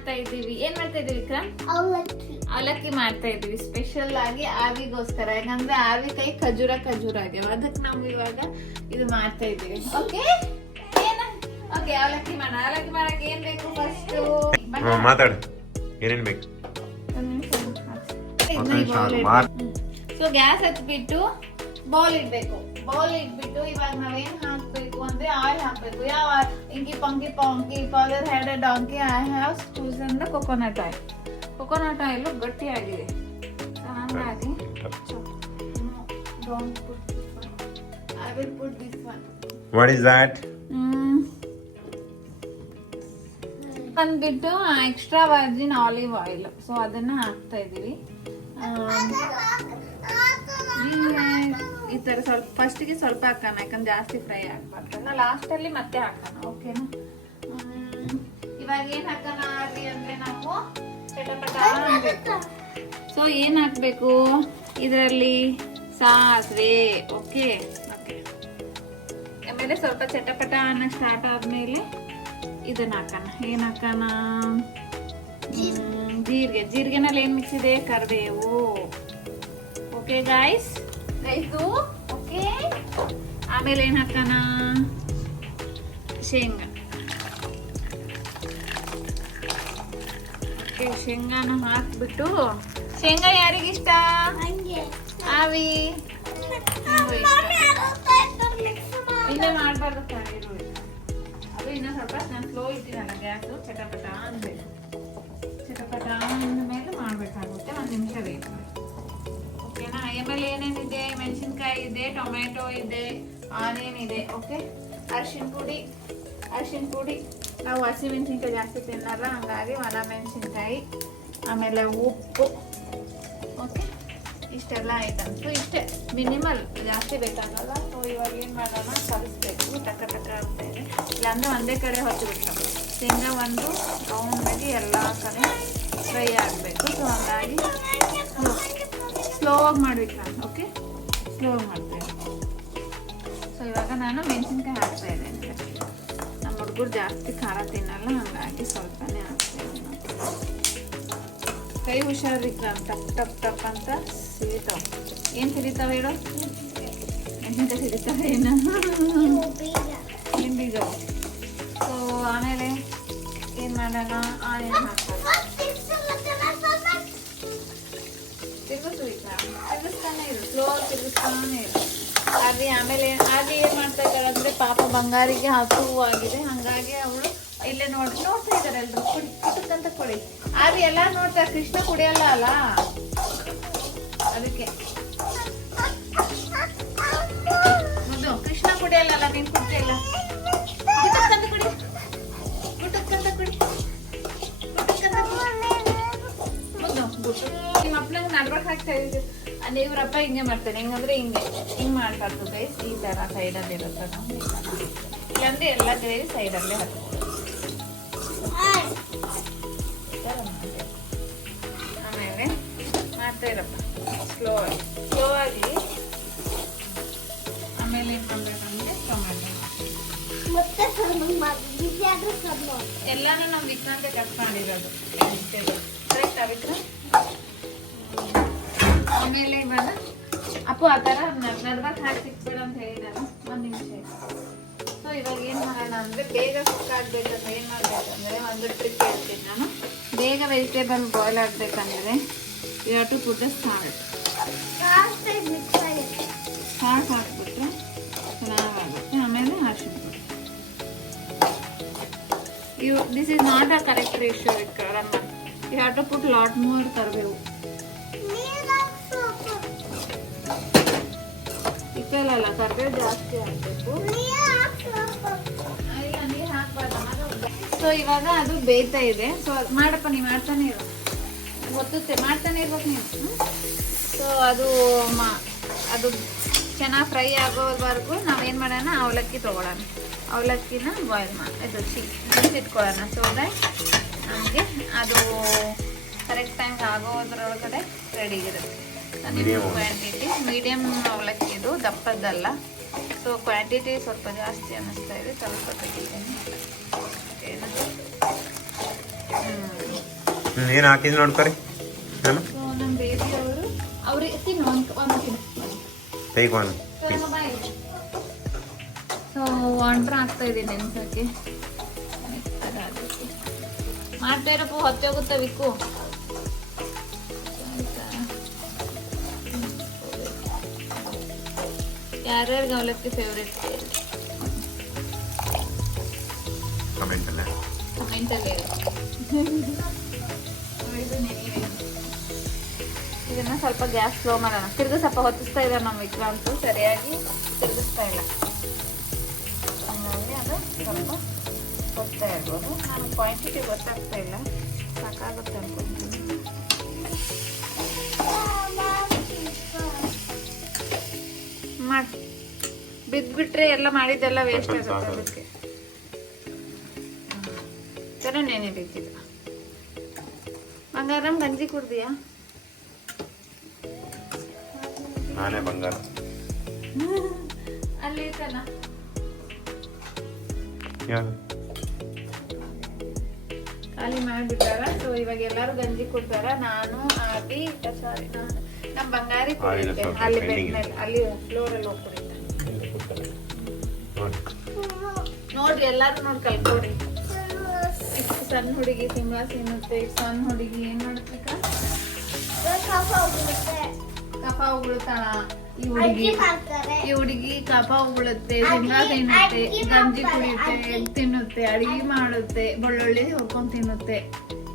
ಮಾಡ್ತಾ ಇದ್ದೀವಿ. ಏನ್ ಮಾಡ್ತಾ ಇದೀವಿ ವಿಕ್ರಮ್? ಅವಲಕ್ಕಿ ಮಾಡ್ತಾ ಇದೀವಿ ಸ್ಪೆಷಲ್ ಆಗಿ ಆವಿಗೋಸ್ಕರ. ಯಾಕಂದ್ರೆ ಆವಿ ಕೈ ಖಜೂರ ಆಗ್ಯಾವ, ಅದಕ್ಕೆ ನಾವು ಇವಾಗ ಇದು ಮಾಡ್ತಾ ಇದೀವಿ. ಓಕೆ ಓಕೆ, ಅವಲಕ್ಕಿ ಮಾಡಕ್ಕೆ ಏನ್ ಬೇಕು ಫಸ್ಟ್? ಮಾತಾಡು, ಏನೇನ್ ಬೇಕು? ಸೊ ಗ್ಯಾಸ್ ಹಚ್ಬಿಟ್ಟು ಬೌಲ್ ಇಡ್ಬೇಕು. ಬೌಲ್ ಇಟ್ಬಿಟ್ಟು ಇವಾಗ ನಾವೇನ್ ಹಾಕ್ಬೇಕು ಅಂದ್ರೆ ಆಯಿಲ್ ಹಾಕ್ಬೇಕು. ಯಾವ inky pinky father had a donkey, I have chosen the coconut oil. Coconut oil ಗಟ್ಟಿಯಾಗಿದೆ, ಹಾಗಾಗಿ I will put this one. What is that? ಬಂದ್ಬಿಟ್ಟು extra Virgin olive oil. So ಅದನ್ನ ಹಾಕ್ತಾ ಇದೀವಿ. ಈ ತರ ಸ್ವಲ್ಪ ಫಸ್ಟಿಗೆ ಸ್ವಲ್ಪ ಹಾಕೋಣ, ಯಾಕಂದ್ರೆ ಜಾಸ್ತಿ ಫ್ರೈ ಆಗ್ಬಾರ್ದಲ್ಲ. ಲಾಸ್ಟ್ ಅಲ್ಲಿ ಮತ್ತೆ ಹಾಕೋಣ. ಓಕೆನಾ? ಇವಾಗ ಏನ್ ಹಾಕೋಣ ಅಂದ್ರೆ ನಾವು ಚಟಪಟ ಹಾಕ್ಬೇಕು. ಸೊ ಏನ್ ಹಾಕ್ಬೇಕು ಇದರಲ್ಲಿ? ಸಾಸಿವೆ. Okay okay. ಆಮೇಲೆ ಸ್ವಲ್ಪ ಚಟಪಟ ಅನ್ನಕ್ ಸ್ಟಾರ್ಟ್ ಆದ್ಮೇಲೆ ಇದನ್ನ ಹಾಕೋಣ. ಏನ್ ಹಾಕೋಣ? ಜೀರಿಗೆನಲ್ಲಿ ಏನ್ ಮಿಕ್ಸ್ ಇದೆ? ಕರಿಬೇವು. Okay guys, okay. ಆಮೇಲೆ ಏನ್ ಹಾಕೋಣ? ಶೇಂಗಾ. ಓಕೆ, ಶೇಂಗಾನ ಹಾಕ್ಬಿಟ್ಟು, ಶೇಂಗಾ ಯಾರಿಗಿಷ್ಟ? ಆವಿ ಇಲ್ಲೇ ಮಾಡ್ಬಾರ್ದು, ಅದು ಇನ್ನೂ ಸ್ವಲ್ಪ ನಾನು ಸ್ಲೋ ಇಟ್ಟಿನಲ್ಲ ಗ್ಯಾಸು. ಚಟಪಟ ಅನ್ಬೇಕು. ಚಟಪಟ ಅಂದ ಮೇಲೆ ಮಾಡ್ಬೇಕಾಗುತ್ತೆ. 1 ನಿಮಿಷ ವೇಟ್ ಮಾಡಿ. ಓಕೆನಾ? ಆಮೇಲೆ ಏನೇನಿದೆ? ಮೆಣಸಿನ್ಕಾಯಿ ಇದೆ, ಟೊಮೆಟೊ ಇದೆ, ಆನಿಯನ್ ಇದೆ. ಓಕೆ, ಅರಿಶಿನ ಪುಡಿ. ನಾವು ಹಸಿ ಮೆಣಸಿನ್ಕಾಯಿ ಜಾಸ್ತಿ ತಿನ್ನಲ್ಲ, ಹಂಗಾಗಿ ಒಣ ಮೆಣಸಿನ್ಕಾಯಿ. ಆಮೇಲೆ ಉಪ್ಪು. ಓಕೆ, ಇಷ್ಟೆಲ್ಲ ಐಟಮ್ಸು. ಇಷ್ಟೇ ಮಿನಿಮಲ್, ಜಾಸ್ತಿ ಬೇಕಾಗಲ್ಲ. ಸೊ ಇವಾಗ ಏನು ಮಾಡೋಣ? ಕಲಿಸ್ಬೇಕು. ಟಕ ಆಗ್ತಾ ಇದೆ, ಇಲ್ಲಾಂದ್ರೆ ಒಂದೇ ಕಡೆ ಹೊತ್ತು ಬಿಡ್ತಾರೆ. ಶೇಂಗಾ ಒಂದು ರೌಂಡಾಗಿ ಎಲ್ಲ ಕಡೆ ಫ್ರೈ ಆಗಬೇಕು. ಸೊ ಹಂಗಾಗಿ ಸ್ಲೋವಾಗಿ ಮಾಡ್ಬೇಕು ನಾನು. ಓಕೆ, ಸ್ಲೋವಾಗಿ ಮಾಡ್ತೇನೆ. ಸೊ ಇವಾಗ ನಾನು ಮೆಣಸಿನ್ಕಾಯಿ ಹಾಕ್ತಾ ಇದ್ದೇನೆ. ನಮ್ಮ ಹುಡುಗರು ಜಾಸ್ತಿ ಖಾರ ತಿನ್ನಲ್ಲ, ಹಂಗಾಗಿ ಸ್ವಲ್ಪನೇ ಹಾಕ್ತೇನೆ. ಕೈ ಹುಷಾರಿಲ್ಲ, ಟಪ್ ಅಂತ ಸಿರಿತಾವ. ಏನು ಸಿರಿತಾವ ಹೇಳು? ಮೆಣಸಿನ್ಕಾಯಿ ಸಿರಿತಾವ ಏನು? ಬೀಜ. ಸೊ ಆಮೇಲೆ ಏನು ಮಾಡೋಣ? ಆನಿಯನ್ ಹಾಕೋಣ. ತಿರುಗಿಸ್ತಾನೆ ಇರು, ಸ್ಲೋ ತಿರುಗಿಸ್ತಾನೆ ಇರು. ಆಮೇಲೆ ಏನು ಮಾಡ್ತಾ ಇದ್ದಾರೆ ಅಂದ್ರೆ, ಪಾಪ ಬಂಗಾರಿಗೆ ಹಸುವಾಗಿದೆ, ಹಂಗಾಗಿ ಅವಳು ಇಲ್ಲೇ ನೋಡ್ತಾ ಇದ್ದಾರೆ. ಎಲ್ರು ಕುಟಕ್ಕಂತ ಕೊಡಿ. ಆದ್ರೆ ಎಲ್ಲ ನೋಡ್ತಾರೆ, ಕೃಷ್ಣ ಕುಡಿಯಲ್ಲ ಅಲ್ಲ, ಅದಕ್ಕೆ. ಕೃಷ್ಣ ಕುಡಿಯಲ್ಲ, ನೀನ್ ಕುಡ್ತಿಲ್ಲ. ಕುಟಕ್ಕಂತ ಕುಡಿ. ನಿಮ್ಮ ಅಪ್ಪನಂಗೆ ನಡ್ಬಾರ್ದು ಹಾಕ್ತಾ ಇದ್ದೀವಿ. ಅಂದ್ರೆ ಇವ್ರಪ್ಪ ಹಿಂಗೆ ಮಾಡ್ತಾನೆ. ಹೆಂಗಂದ್ರೆ ಹಿಂಗೆ ಮಾಡ್ಬಾರ್ದು ಗೈಸ್. ಈ ತರ ಸೈಡಲ್ಲಿ ಇರುತ್ತೆ. ನಾವು ಇಲ್ಲಾಂದ್ರೆ ಎಲ್ಲ ಗ್ರೇವಿ ಸೈಡಲ್ಲೇ ಹಾಕ್ತೀವಿ. ಆಮೇಲೆ ಮಾಡ್ತಾ ಇರಪ್ಪ ಸ್ಲೋ ಆಗಿ. ಆಮೇಲೆ ಏನು ಮಾಡ್ಬೇಕಂದ್ರೆ ಟೊಮೆಟೊ ಎಲ್ಲಾನು ನಾವು ವಿಕ್ರಾಂತ ಕಟ್ ಮಾಡಿರೋದು. ಕರೆಕ್ಟಾ ವಿಕ್ರಾಂತ್? ಆಮೇಲೆ ಇವಾಗ ಅಪ್ಪು ಆ ಥರ ನಡ್ಬಾರ್ದು ಹಾಕಿ ಸಿಕ್ಬೇಡ ಅಂತ ಹೇಳಿದಾರೆ. 1 ನಿಮಿಷ. ಸೊ ಇವಾಗ ಏನು ಮಾಡೋಣ ಅಂದರೆ, ಬೇಗ ಕುಕ್ ಆಗಬೇಕಂದ್ರೆ ಏನು ಮಾಡಬೇಕಂದ್ರೆ, ಒಂದು ಟ್ರಿಕ್ ಹೇಳ್ತೀನಿ ನಾನು. ಬೇಗ ವೆಜಿಟೇಬಲ್ ಬಾಯ್ಲ್ ಆಗಬೇಕಂದ್ರೆ you have to put the salt ಹಾಕ್ಬಿಟ್ರೆ ಚೆನ್ನಾಗಾಗುತ್ತೆ. ಆಮೇಲೆ ಅರಿಶಿನ ಪುಡಿ. This is not a correct ratio Vikram. You have to put lot more ಕರಿಬೇವು. ಇಕ್ಕಲ್ಲ, ಕರಿಬೇವು ಜಾಸ್ತಿ ಹಾಕಬೇಕು. ಸೊ ಇವಾಗ ಅದು ಬೇಯ್ತಾ ಇದೆ. ಸೊ ಮಾಡಪ್ಪ, ನೀವು ಮಾಡ್ತಾನೆ ಇರು, ಒತ್ತುತ್ತೆ, ಮಾಡ್ತಾನೆ ಇರ್ಬೇಕು ನೀನು. ಸೊ ಅದು ಚೆನ್ನಾಗಿ ಫ್ರೈ ಆಗೋವರೆಗೂ ನಾವೇನು ಮಾಡೋಣ? ಅವಲಕ್ಕಿ ತೊಗೊಳ್ಳೋಣ. ಅವಲಕ್ಕಿನ ಬಾಯ್ಲ್ ಇಟ್ಕೊಳ್ಳೋಣ. ಸೊ ನಮಗೆ ಅದು ಕರೆಕ್ಟ್ ಟೈಮ್ಗೆ ಆಗೋದ್ರೊಳಗಡೆ ರೆಡಿ ಇರುತ್ತೆ. ಕ್ವಾಂಟಿಟಿ ಮೀಡಿಯಮ್ ಅವಲಕ್ಕಿ, ಇದು ದಪ್ಪದ್ದಲ್ಲ. ಸೊ ಕ್ವಾಂಟಿಟಿ ಸ್ವಲ್ಪ ಜಾಸ್ತಿ ಅನ್ನಿಸ್ತಾ ಇದೆ, ಸ್ವಲ್ಪ ತೆಗಿತೀನಿ. ಓಕೆನಾ? ಏನು ಹಾಕಿದ್ ನೋಡ್ಕೊರಿ ನಾನು ಸೊ ನಮ್ಮ ಬೇಬಿ ಅವ್ರಿಗೆ ತಿನ್ನು ಒಂದು ತಿನ್ನು ಟೇಕ್ ಒನ್ ಪೀಸ್ ಸೊ ವಾಂಡ್ರ್ ಹಾಕ್ತಾ ಇದ್ದೀನಿ ನೆನ್ಸಕ್ಕೆ ಮಾಡ್ತಾ ಇರಪ್ಪ ಹೊತ್ತೆ ಹೋಗುತ್ತೆ ವಿಕ್ಕು ಯಾರ್ಯಾರಿಗೆ ಅವಲಕ್ಕಿ ಫೇವ್ರೇಟ್ ಕಮೆಂಟಲ್ಲ ಕಮೆಂಟಲ್ಲಿ ಇದನ್ನ ಸ್ವಲ್ಪ ಗ್ಯಾಸ್ ಸ್ಲೋ ಮಾಡೋಣ ತಿರ್ಗಿ ಸ್ವಲ್ಪ ಹೊತ್ತಿಸ್ತಾ ಇದ್ದಾರೆ ನಮ್ಮ ವಿಕ್ರಾಂತು ಸರಿಯಾಗಿ ತಿರುಗಿಸ್ತಾ ಇಲ್ಲ ಹಂಗಾಗಿ ಅದು ಸ್ವಲ್ಪ ಹೊತ್ತಾ ಇರ್ಬೋದು ನಾನು ಕ್ವಾಂಟಿಟಿ ಗೊತ್ತಾಗ್ತಾ ಇಲ್ಲ ಸಾಕಾಗುತ್ತೆ ಅನ್ಕೊಂತೀನಿ ಮಾಡಿ ಬಿದ್ದುಬಿಟ್ರೆ ಎಲ್ಲ ಮಾಡಿದ್ದೆಲ್ಲ ವೇಸ್ಟ್ ಆಗುತ್ತೆ ಅದಕ್ಕೆ ಥರ ನೆನೆ ಬೇಕಿಲ್ಲ ಬಂಗಾರಂ ಗಂಜಿ ಕುಡ್ದಿಯಾ ನಾನೇ ಬಂಗಾರ ಅಲ್ಲಿ ಐತಲ್ಲ ಖಾಲಿ ಮಾಡಿಬಿಟ್ಟಾರ ಸೊ ಇವಾಗ ಎಲ್ಲರೂ ಗಂಜಿ ಕೊಡ್ತಾರ ನಾನು ಆದಿ ಸಾರಿ ನಾನು ನಮ್ಮ ಬಂಗಾರಿ ಕುಡಿಯುತ್ತೆ ಅಲ್ಲಿ ಬೆಡ್ನಲ್ಲಿ ಅಲ್ಲಿ ಫ್ಲೋರಲ್ಲಿ ಹೋಗಿ ಕುಡಿಯುತ್ತೆ ನೋಡ್ರಿ ಎಲ್ಲಾರು ನೋಡಿ ಕಲ್ಕೊಡ್ರಿ ಇಷ್ಟು ಸಣ್ಣ ಹುಡುಗಿ ತುಂಬಾ ತಿನ್ನುತ್ತೆ ಸಣ್ಣ ಹುಡುಗಿ ಏನ್ ಮಾಡ್ಬೇಕ ಕಫ ಉಗುಳ್ತಾಳ ಈ ಹುಡುಗಿ ಕಫ ಉಗುಳುತ್ತೆ ತಿಂಗಳ ತಿನ್ನುತ್ತೆ ಗಂಜಿ ಕುಡಿಯುತ್ತೆ ಎಗ್ ತಿನ್ನುತ್ತೆ ಅಡಿಗೆ ಮಾಡುತ್ತೆ ಬೆಳ್ಳುಳ್ಳಿ ಹೊಡ್ಕೊಂಡ್ ತಿನ್ನುತ್ತೆ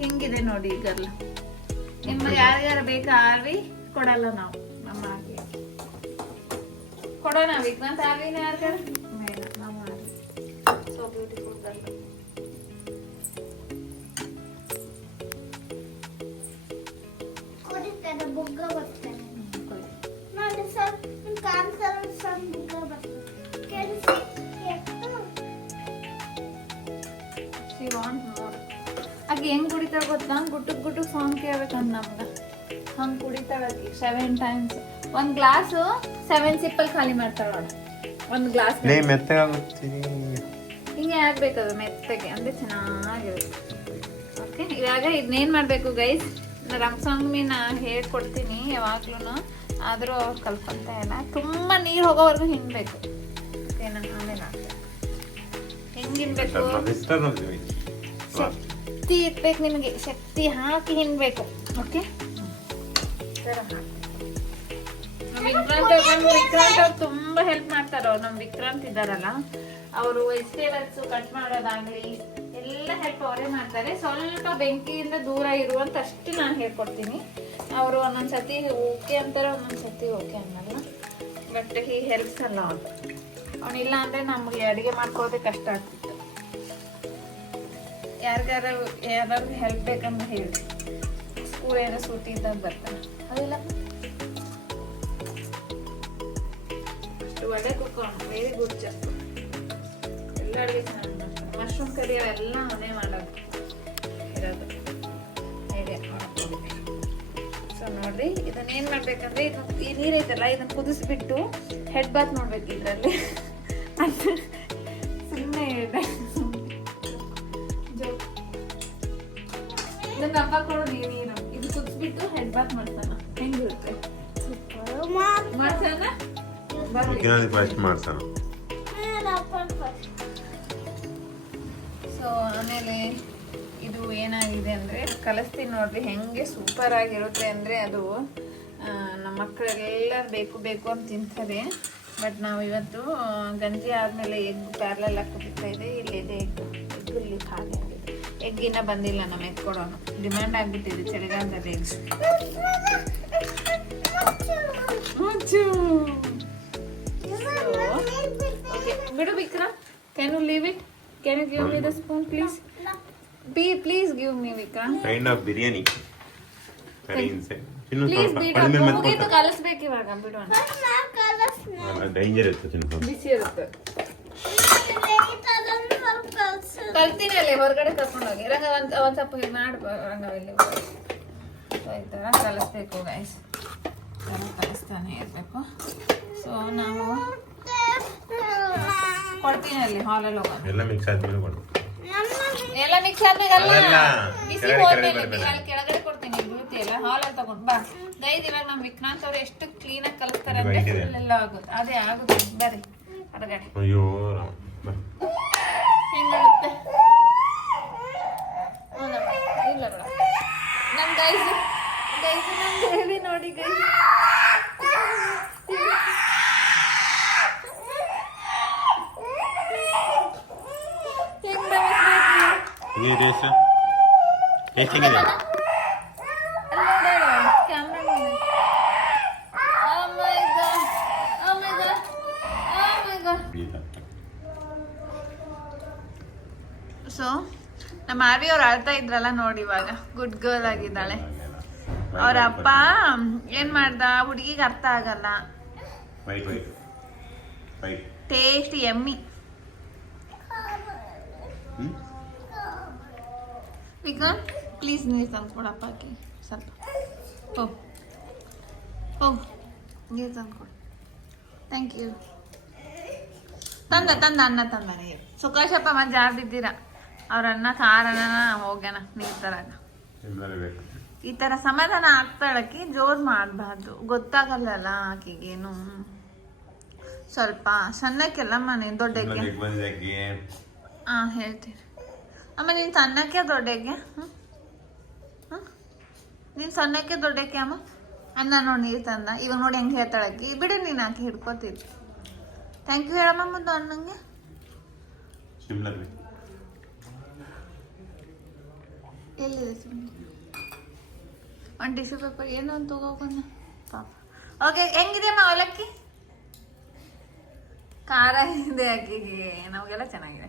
ಹಿಂಗಿದೆ ನೋಡಿ ಈಗಲ್ಲ ನಿಮ್ಗೆ ಯಾರ್ಯಾರ ಬೇಕಾ ಆರ್ವಿ ಕೊಡಲ್ಲ ನಾವು ನಮ್ಮ ಆರ್ವಿ ಕೊಡೋಣ ವಿಕ್ರಾಂತ್ ಆರ್ವಿನ ಯಾರ್ಗಾರ ಬೇಡ ನಾವು ಆರ್ವಿ ಸೊ ಬ್ಯೂಟಿಫುಲ್ ಗರ್ಲ್ ಆಕೆ ಹೆಂಗ್ ಕುಡಿತಾಳ ಗೊತ್ತಾ ಗುಟ್ಟಕ್ ಸಾಂಗ್ ಕೇಳ್ಬೇಕಂತ ನಮ್ಗ ಹಂಗ್ ಕುಡಿತಾಳ ಆಕಿ 7 times ಒಂದ್ ಗ್ಲಾಸ್ 7 ಸಿಪ್ಪಲ್ ಖಾಲಿ ಮಾಡ್ತಾಳ ಒಂದ್ ಗ್ಲಾಸ್ ಹಿಂಗೆ ಆಗ್ಬೇಕದು ಮೆತ್ತಗೆ ಅಂದ್ರೆ ಚೆನ್ನಾಗಿರುತ್ತೆ ಓಕೆ ಇವಾಗ ಇದನ್ನೇನ್ ಮಾಡ್ಬೇಕು ಗೈಸ್ ರಂಸಾಂಗ್ ನಾ ಹೇಳ್ಕೊಡ್ತೀನಿ ಯಾವಾಗ್ಲೂ ಆದ್ರೂ ಅವ್ರು ಕಲ್ಕೊಂತ ಇಲ್ಲ ತುಂಬಾ ನೀರ್ ಹೋಗೋವರೆಗೂ ಹಿಂಡ್ಬೇಕು ಆಮೇಲೆ ಹೆಂಗಿನ್ಬೇಕು ಶಕ್ತಿ ಇರ್ಬೇಕು ನಿಮಗೆ ಶಕ್ತಿ ಹಾಕಿ ಹಿಂಡ್ಬೇಕು ಓಕೆ ವಿಕ್ರಾಂತ್ ಅವ್ರು ತುಂಬಾ ಹೆಲ್ಪ್ ಮಾಡ್ತಾರ ಅವ್ರು ನಮ್ ವಿಕ್ರಾಂತ್ ಇದ್ದಾರಲ್ಲ ಅವರು ವೆಜಿಟೇಬಲ್ಸ್ ಕಟ್ ಮಾಡೋದಾಗ್ಲಿ ಎಲ್ಲ ಹೆಲ್ಪ್ ಅವರೇ ಮಾಡ್ತಾರೆ ಸ್ವಲ್ಪ ಬೆಂಕಿಯಿಂದ ದೂರ ಇರುವಂತ ಅಷ್ಟು ನಾನು ಹೇಳ್ಕೊಡ್ತೀನಿ ಅವರು ಒಂದೊಂದ್ಸತಿ ಓಕೆ ಅಂತಾರೆ ಒಂದೊಂದ್ಸತಿ ಓಕೆ ಅನ್ನಲ್ಲ ಬಟ್ ಹಿ ಹೆಲ್ಪ್ಸ್ ಅಲ್ಲ ಅವನಿಲ್ಲ ಅಂದ್ರೆ ನಮ್ಗೆ ಅಡಿಗೆ ಮಾಡ್ಕೊಳ್ಳೋದೇ ಕಷ್ಟ ಆಗ್ತಿತ್ತು ಯಾರಿಗಾರು ಹೆಲ್ಪ್ ಬೇಕಂದ್ರೆ ಹೇಳಿ ಸ್ಕೂಲ್ ಏನೋ ಸೂಟಿ ಇದ್ದಾಗ ಬರ್ತಾನೆ ಅದಿಲ್ಲ ಅಷ್ಟು ಒಳ್ಳೆ ಕುಕ್ ವೆರಿ ಗುಡ್ ಜಸ್ಟ್ ಎಲ್ಲ ಅಡುಗೆ ಚೆನ್ನಾಗಿ ಮಾಡ್ತಾನೆ ಮಶ್ರೂಮ್ ಕರಿ ಅವೆಲ್ಲ ಅವನೇ ಮಾಡೋದು ಇರೋದು ಐಡಿಯಾ ಸೊ ನೋಡ್ರಿ ಇದನ್ನ ಏನ್ ಮಾಡ್ಬೇಕಂದ್ರೆ ಇದು ಈ ನೀರೈತಲ್ಲ ಇದನ್ನ ಕುದಿಸ್ಬಿಟ್ಟು ಹೆಡ್ ಬಾತ್ ನೋಡ್ಬೇಕು ಇದ್ರಲ್ಲಿ ಸುಮ್ಮನೆ ಇದನ್ನ ಹಬ್ಬ ಕೊಡು ನೀರು ಇದು ಕುದಿಸ್ಬಿಟ್ಟು ಹೆಡ್ ಬಾತ್ ಮಾಡ್ತಾನ ಹೆಂಗಿರುತ್ತೆ ಮಾಡ್ತಾನ ಸೊ ಆಮೇಲೆ ಇದು ಏನಾಗಿದೆ ಅಂದ್ರೆ ಕಲಿಸ್ತೀನಿ ನೋಡ್ರಿ ಹೆಂಗೆ ಸೂಪರ್ ಆಗಿರುತ್ತೆ ಅಂದ್ರೆ ಅದು ನಮ್ಮ ಮಕ್ಕಳೆಲ್ಲ ಬೇಕು ಅಂತ ತಿಂತಾರೆ ಬಟ್ ನಾವು ಇವತ್ತು ಗಂಜಿ ಆದ್ಮೇಲೆ ಎಗ್ ಪ್ಯಾರ್ಲೆಲ್ಲ ಕುದಿತಾ ಇದೆ ಇಲ್ಲಿದೆ ಎಗ್ ಇಲ್ಲಿ ಖಾಲಿ ಆಗಿದೆ ಎಗ್ಗಿನ ಬಂದಿಲ್ಲ ನಮ್ಮ ಎಗ್ ಕೊಡೋನು ಡಿಮ್ಯಾಂಡ್ ಆಗ್ಬಿಟ್ಟಿದೆ ಚಳಿಗಾಲದಲ್ಲಿ ಎಗ್ ಓಕೆ ಬಿಡು Vikram can you leave it can you give me the spoon please please give me Vikram kind of biryani please ಬಿಡು ಮುಗಿದು ಕಲಿಸ್ಬೇಕು ಇವಾಗ ಬಿಡು ಡೇಂಜರ್ ಇರುತ್ತೆ ಬಿಸಿ ಇರುತ್ತೆ ಕಲ್ತೀನಿ ಅಲ್ಲಿ ಹೊರಗಡೆ ಕರ್ಕೊಂಡೋಗಿ ರಂಗ ಒಂದ್ ಸ್ವಲ್ಪ ಹೀಗೆ ಮಾಡಿ ರಂಗವೆಲ್ಲಿ ಈ ಥರ ಕಲಿಸ್ಬೇಕು ಗೈಸ್ ಕಲಿಸ್ತಾನೆ ಇರಬೇಕು ಸೊ ನಾವು ಕೊಡ್ತೀನಿ ಅಲ್ಲಿ ಹಾಲಲ್ಲಿ ಹೋಗೋಣ ಎಲ್ಲ ಮಿಕ್ಸ್ ಆದ್ಮೇಲೆ ಕೊಡು ಎಲ್ಲ ಮಿಕ್ಸ್ ಆದ್ಮೇಲೆ ಅಲ್ಲ ಅದಲ್ಲ. ಬಿಸಿ ಕೆಳಗಡೆ ಹೋದ್ಮೇಲೆ ಬರ್ಬೇಕು. ಅಲ್ಲಿ ಕೆಳಗಡೆ ಕೊಡ್ತೀನಿ ಬ್ಯೂಟಿ ಎಲ್ಲ ಹಾಲಲ್ಲಿ ತಗೊಂಡು ಬಾ ಗೈಸ್. ಇವಾಗ ನಮ್ ವಿಕ್ರಾಂತ್ ಅವ್ರು ಎಷ್ಟು ಕ್ಲೀನ್ ಆಗಿ ಕಲಿಸ್ತಾರೆ ಅಂದ್ರೆ ಇದು full ಎಲ್ಲ ಆಗುತ್ತೆ. ಅದೇ ಆಗುತ್ತೆ ಬರ್ರಿ ಹೊರಗಡೆ ಅಯ್ಯೋ ಬಾ. ಹೆಂಗಾಗುತ್ತೆ ಇಲ್ಲ ಬೇಡ ನಮ್ ಗೈಸ್ ನಮ್ಗೆ ಹೇಳಿ ನೋಡಿ ಗೈಸ್. ನೀ ಟೇಸ್ಟ್ ಹೆಂಗಿದೆ? ಸೊ ನಮ್ಮ ಆರ್ವಿ ಅವ್ರು ಅಳ್ತಾ ಇದ್ರಲ್ಲ ನೋಡಿ, ಇವಾಗ ಗುಡ್ ಗರ್ಲ್ ಆಗಿದ್ದಾಳೆ. ಅವ್ರ ಅಪ್ಪ ಏನ್ ಮಾಡ್ದ, ಹುಡುಗಿಗೆ ಅರ್ಥ ಆಗಲ್ಲ, ಟೇಸ್ಟ್ ಎಮ್ಮಿ. ಈಗ ಪ್ಲೀಸ್ ನೀರು ತಂದ್ಕೊಡಪ್ಪಾಕಿ ಸ್ವಲ್ಪ. ಓ ನೀರು ತಂದ್ಕೊಡು. Thank you. ತಂದ ಅನ್ನ ತಂದ ನೀರು. ಸುಖಾಶಪ್ಪ ಮತ್ತೆ ಜಾರ್ದಿದ್ದೀರಾ ಅವ್ರ ಅನ್ನ ಸಾರನ ಹೋಗ್ಯಾನ ನೀರ್ ತರಾಗ. ಈ ತರ ಸಮಾಧಾನ ಆಗ್ತಾಳಕಿ, ಜೋರ್ ಮಾಡ್ಬಾರ್ದು, ಗೊತ್ತಾಗಲ್ಲ ಆಕಿಗೇನು. ಸ್ವಲ್ಪ ಸಣ್ಣಕ್ಕೆಲ್ಲ ಮನೆ ದೊಡ್ಡಕ್ಕೆ ಹೇಳ್ತೀರಿ. ಆಮೇಲೆ ನೀನ್ ಸಣ್ಣಕ್ಕೆ ದೊಡ್ಡಕ್ಕೆ ನೀನ್ ಸಣ್ಣಕ್ಕೆ ದೊಡ್ಡಕ್ಕೆ ಅಮ್ಮ ಅನ್ನ ನೋಡಿ ನೀರು ತಂದ. ಇವಾಗ ನೋಡಿ ಹೆಂಗೆ ಹೇಳ್ತಾಳಕಿ, ಬಿಡಿ ನೀನು ಹಾಕಿ ಹಿಡ್ಕೋತಿದ್ವಿ. ಥ್ಯಾಂಕ್ ಯು ಹೇಳಮ್ಮ ಮುಂದೆ ಅನ್ನಂಗೆ. ಎಲ್ಲಿದೆ ಸುಮ್ಮನೆ ಒಂದು ಟಿಶ್ಯೂ ಪೇಪರ್ ಏನೋ ಒಂದು ತಗೋಬಂದ ಪಾಪ. ಓಕೆ ಹೆಂಗಿದೆಯಮ್ಮ ಅವಲಕ್ಕಿ? ಖಾರ ಇದೆ ಅಕ್ಕಿಗೆ, ನಮಗೆಲ್ಲ ಚೆನ್ನಾಗಿದೆ.